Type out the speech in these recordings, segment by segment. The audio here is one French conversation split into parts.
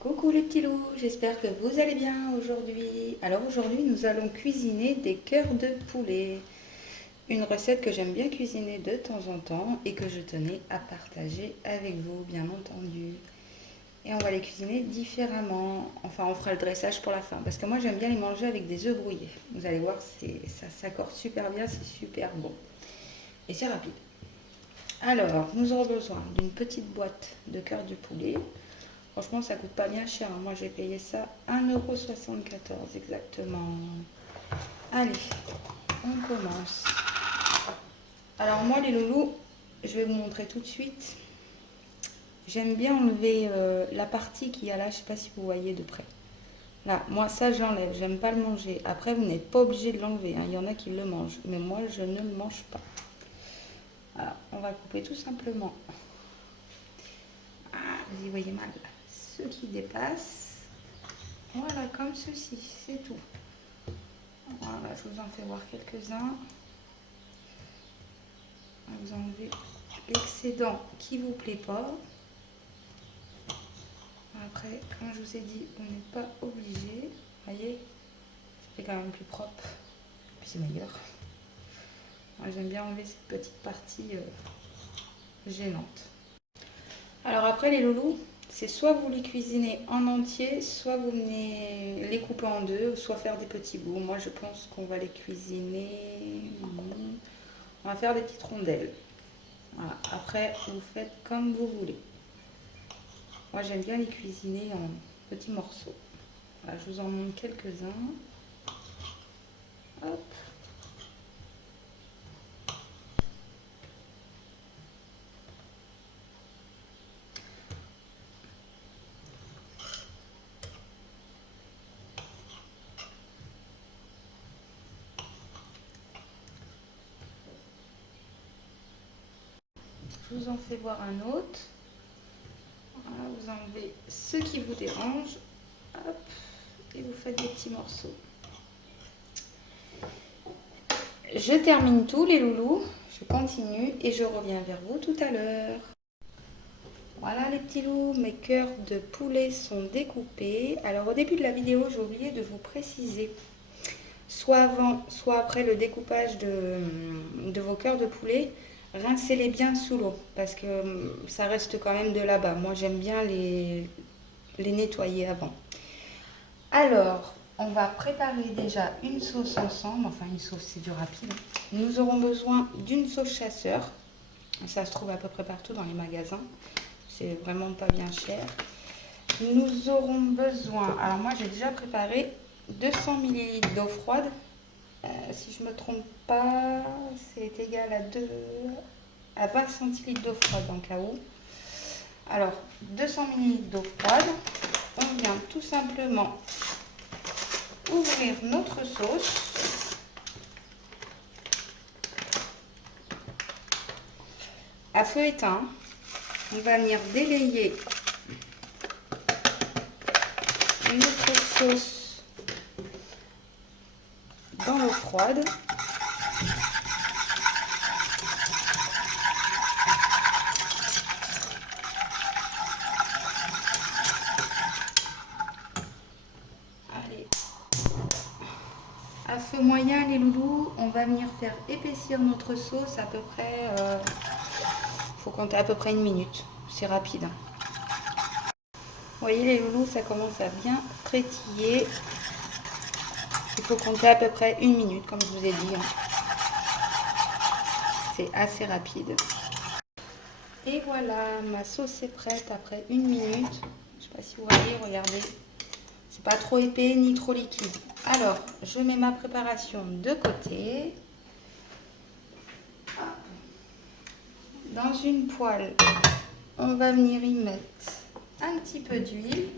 Coucou les petits loups, j'espère que vous allez bien aujourd'hui. Alors aujourd'hui nous allons cuisiner des cœurs de poulet. Une recette que j'aime bien cuisiner de temps en temps et que je tenais à partager avec vous bien entendu. Et on va les cuisiner différemment. Enfin on fera le dressage pour la fin parce que moi j'aime bien les manger avec des œufs brouillés. Vous allez voir, ça s'accorde super bien, c'est super bon. Et c'est rapide. Alors nous aurons besoin d'une petite boîte de cœurs de poulet. Franchement, ça coûte pas bien cher. Moi, j'ai payé ça 1,74 € exactement. Allez, on commence. Alors moi, les loulous, je vais vous montrer tout de suite. J'aime bien enlever la partie qu'il y a là. Je sais pas si vous voyez de près. Là, moi, ça, j'enlève. J'aime pas le manger. Après, vous n'êtes pas obligé de l'enlever, hein. Il y en a qui le mangent. Mais moi, je ne le mange pas. Voilà, on va couper tout simplement. Ah, vous y voyez mal. Ce qui dépasse. Voilà, comme ceci, c'est tout. Voilà, je vous en fais voir quelques-uns. Vous enlevez l'excédent qui ne vous plaît pas. Après, comme je vous ai dit, vous n'êtes pas obligé. Vous voyez, ça fait quand même plus propre. Puis c'est meilleur. Moi, j'aime bien enlever cette petite partie gênante. Alors après, les loulous, c'est soit vous les cuisinez en entier, soit vous venez les couper en deux, soit faire des petits bouts. Moi, je pense qu'on va les cuisiner. On va faire des petites rondelles. Voilà. Après, vous faites comme vous voulez. Moi, j'aime bien les cuisiner en petits morceaux. Voilà, je vous en montre quelques-uns. Hop. Je vous en fais voir un autre. Voilà, vous enlevez ce qui vous dérange. Hop. Et vous faites des petits morceaux. Je termine tout, les loulous. Je continue et je reviens vers vous tout à l'heure. Voilà les petits loups, mes cœurs de poulet sont découpés. Alors au début de la vidéo, j'ai oublié de vous préciser, soit avant, soit après le découpage de vos cœurs de poulet, rincez-les bien sous l'eau parce que ça reste quand même de là-bas. Moi j'aime bien les nettoyer avant. Alors, on va préparer déjà une sauce ensemble. Enfin une sauce, c'est du rapide. Nous aurons besoin d'une sauce chasseur. Ça se trouve à peu près partout dans les magasins. C'est vraiment pas bien cher. Nous aurons besoin, alors moi j'ai déjà préparé 200 ml d'eau froide. Si je ne me trompe pas, c'est égal à 20 centilitres d'eau froide en cas où. Alors 200 ml d'eau froide. On vient tout simplement ouvrir notre sauce. À feu éteint. On va venir délayer notre sauce dans l'eau froide. Allez. À feu moyen, les loulous, on va venir faire épaissir notre sauce à peu près, faut compter à peu près 1 minute. C'est rapide. Vous voyez les loulous, ça commence à bien frétiller. Il faut compter à peu près 1 minute, comme je vous ai dit. C'est assez rapide. Et voilà, ma sauce est prête après 1 minute. Je ne sais pas si vous voyez, regardez. C'est pas trop épais ni trop liquide. Alors, je mets ma préparation de côté. Dans une poêle, on va venir y mettre un petit peu d'huile.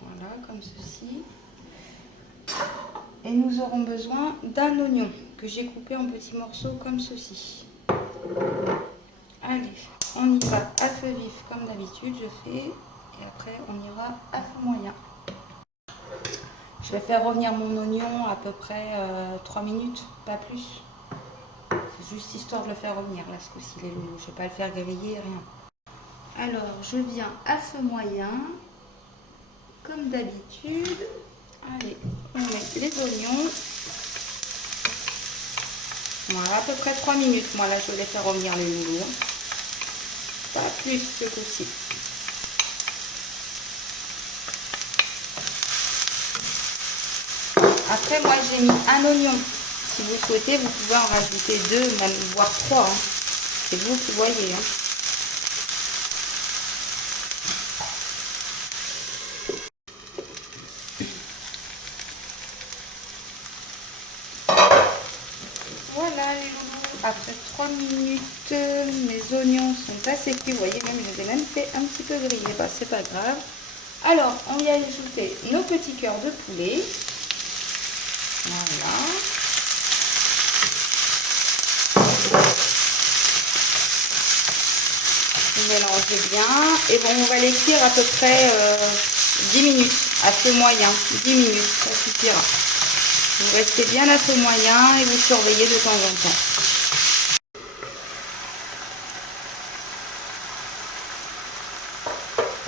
Voilà, comme ceci. Et nous aurons besoin d'un oignon que j'ai coupé en petits morceaux comme ceci. Allez, on y va à feu vif comme d'habitude, je fais. Et après, on ira à feu moyen. Je vais faire revenir mon oignon à peu près 3 minutes, pas plus. C'est juste histoire de le faire revenir là ce coup-ci, les loulous. Je ne vais pas le faire griller, rien. Alors, je viens à feu moyen, comme d'habitude. Allez, on met les oignons. Voilà, à peu près 3 minutes. Moi, là, je vais les faire revenir les loulous. Pas plus ce coup-ci. Après, moi, j'ai mis un oignon. Si vous souhaitez, vous pouvez en rajouter 2, même voire 3. Hein. C'est vous qui voyez. Hein. Voilà les loulous, après 3 minutes, mes oignons sont assez cuits. Vous voyez, même je les ai même fait un petit peu griller. Bah, c'est pas grave. Alors, on y a ajouté nos petits cœurs de poulet. Voilà. Vous mélangez bien. Et bon, on va les cuire à peu près 10 minutes à feu moyen. 10 minutes, ça suffira. Vous restez bien à feu moyen et vous surveillez de temps en temps.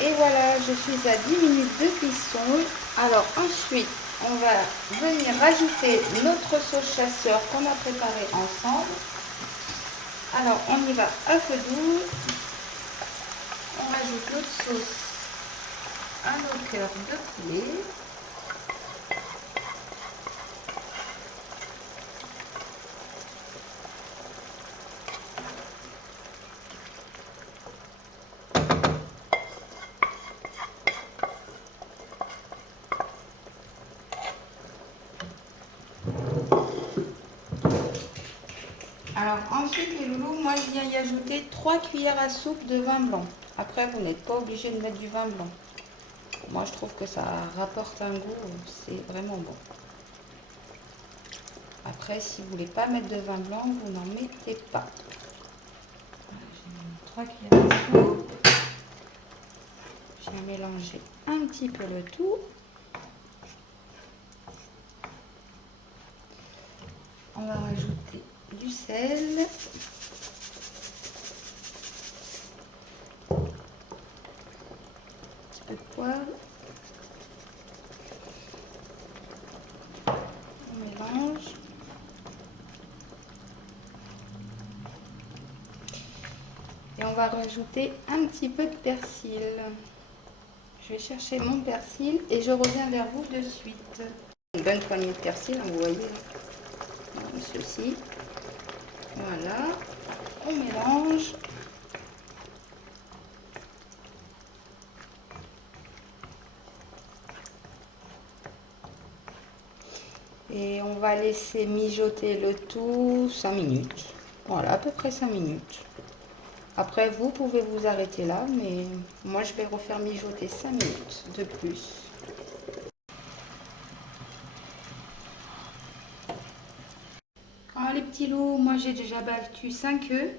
Et voilà, je suis à 10 minutes de cuisson. Alors ensuite, on va venir rajouter notre sauce chasseur qu'on a préparé ensemble. Alors on y va à feu doux. On rajoute notre sauce à nos cœurs de poulet. Alors ensuite les loulous, moi je viens y ajouter 3 cuillères à soupe de vin blanc. Après vous n'êtes pas obligé de mettre du vin blanc. Moi je trouve que ça rapporte un goût, c'est vraiment bon. Après si vous voulez pas mettre de vin blanc, vous n'en mettez pas. J'ai mis 3 cuillères à soupe. Je vais mélanger un petit peu le tout. On va rajouter du sel. Un petit peu de poivre. On mélange. Et on va rajouter un petit peu de persil. Je vais chercher mon persil et je reviens vers vous de suite. Une bonne poignée de persil, vous voyez, ceci. Voilà, on mélange. Et on va laisser mijoter le tout 5 minutes. Voilà, à peu près 5 minutes. Après, vous pouvez vous arrêter là, mais moi, je vais refaire mijoter 5 minutes de plus. Alors, les petits loups, moi, j'ai déjà battu 5 œufs.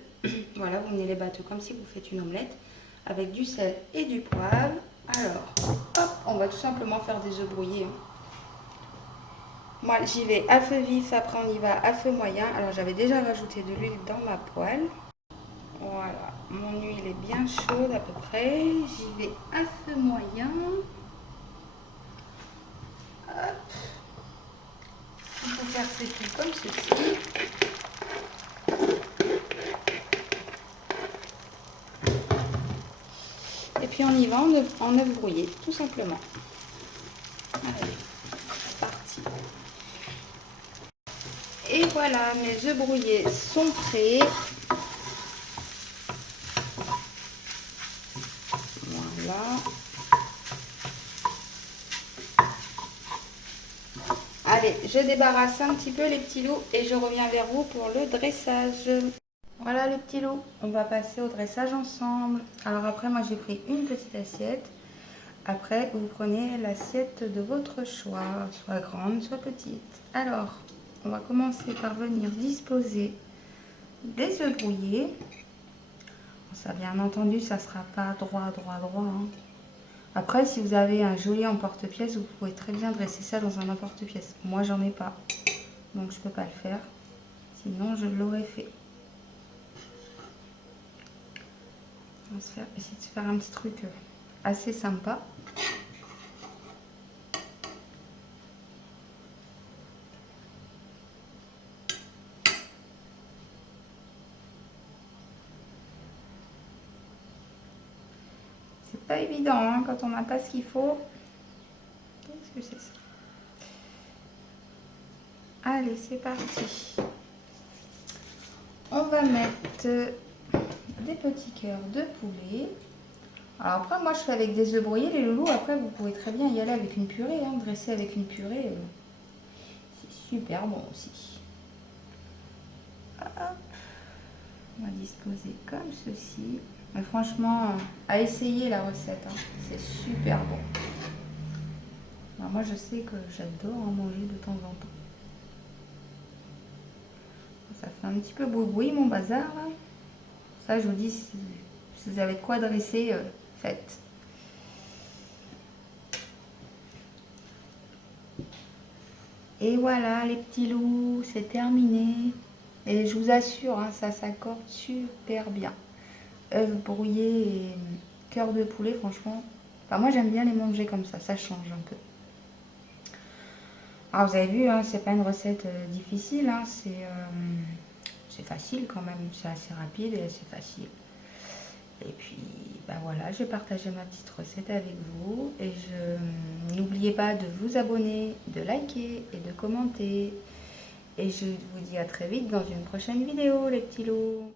Voilà, vous venez les battre comme si vous faites une omelette, avec du sel et du poivre. Alors, hop, on va tout simplement faire des œufs brouillés. Moi, j'y vais à feu vif, après on y va à feu moyen. Alors, j'avais déjà rajouté de l'huile dans ma poêle. Voilà, mon huile est bien chaude à peu près. J'y vais à feu moyen. Hop. On peut faire ces tout comme ceci. Et puis on y va en œuf brouillé, tout simplement. Allez, c'est parti. Et voilà, mes œufs brouillés sont prêts. Voilà. Allez, je débarrasse un petit peu les petits loups et je reviens vers vous pour le dressage. Voilà les petits loups, on va passer au dressage ensemble. Alors après, moi j'ai pris une petite assiette. Après, vous prenez l'assiette de votre choix, soit grande, soit petite. Alors, on va commencer par venir disposer des œufs brouillés. Ça, bien entendu, ça ne sera pas droit. Hein. Après, si vous avez un joli emporte-pièce, vous pouvez très bien dresser ça dans un emporte-pièce. Moi, j'en ai pas, donc je ne peux pas le faire. Sinon, je l'aurais fait. On va essayer de se faire un petit truc assez sympa. C'est pas évident hein, quand on n'a pas ce qu'il faut. Qu'est-ce que c'est ça? Allez, c'est parti. On va mettre des petits cœurs de poulet. Alors après, moi je fais avec des œufs brouillés, les loulous. Après, vous pouvez très bien y aller avec une purée, hein, dresser avec une purée. C'est super bon aussi. Hop. On va disposer comme ceci. Mais franchement, à essayer la recette, hein. C'est super bon. Alors moi, je sais que j'adore en manger de temps en temps. Ça fait un petit peu boui-boui mon bazar là. Ça, je vous dis, si vous avez de quoi dresser, faites. Et voilà les petits loups, c'est terminé. Et je vous assure, hein, ça s'accorde super bien. Œufs brouillés et cœur de poulet, franchement. Enfin, moi j'aime bien les manger comme ça change un peu. Alors vous avez vu, hein, c'est pas une recette difficile, hein, c'est facile quand même, c'est assez rapide et assez facile. Et puis, ben voilà, j'ai partagé ma petite recette avec vous. Et n'oubliez pas de vous abonner, de liker et de commenter. Et je vous dis à très vite dans une prochaine vidéo, les petits loups.